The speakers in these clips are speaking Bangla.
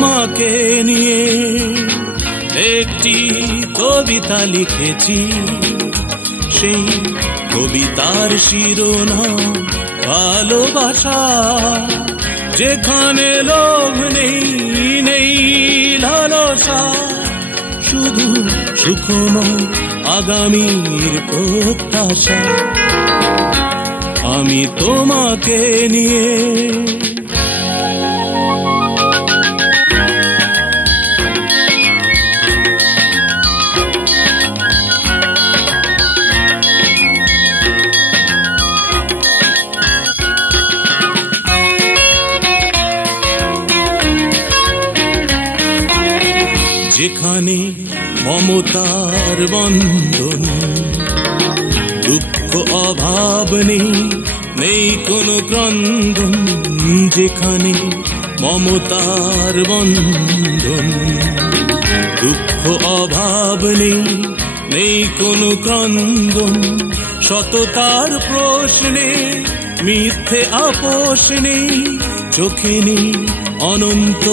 তোমাকে নিয়ে একটি কবিতা লিখেছি। সেই কবিতার শিরোনাম ভালোবাসা, যেখানে লোভ নেই নেই লালসা। শুধু সুখময় আগামীর প্রত্যাশা। আমি তোমাকে নিয়ে যেখানে মমতার বন্ধন, দুঃখ, অভাব নেই নেই কোনো ক্রন্দন। যেখানে মমতার বন্ধন, দুঃখ, অভাব নেই নেই কোনো ক্রন্দন। সততার প্রশ্নে, মিথ্যে আপোষ নেই, চোখে নেই অনন্ত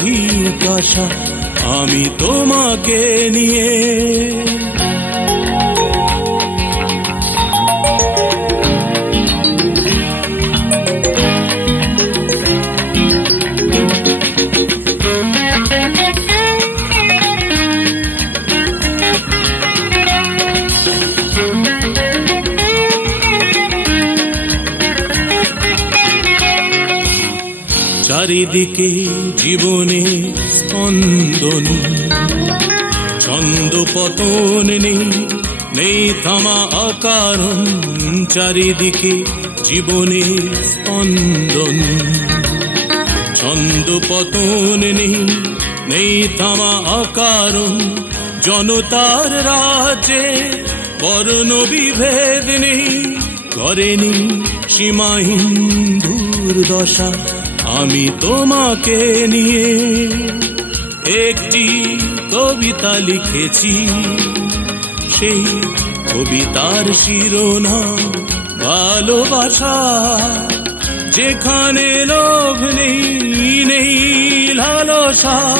জিজ্ঞাসা আমি তোমাকে নিয়ে চারিদিকে জীবনে স্পন্দন। ছন্দ পতন নেই নেই থামা অকারণ। চারিদিকে জীবনে স্পন্দন। ছন্দ পতন নেই নেই থামা অকারণ। জনতার রাজ্যে বর্ণ বিভেদ নেই। করেনি সীমাহীন দুর্দশা। আমি তোমাকে নিয়ে একটি কবিতা লিখেছি। সেই কবিতার শিরোনাম ভালোবাসা, যেখানে লোভ নেই নেই লালসা।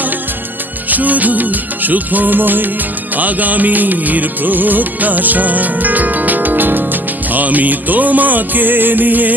শুধু সুখময় আগামীর প্রত্যাশা। আমি তোমাকে নিয়ে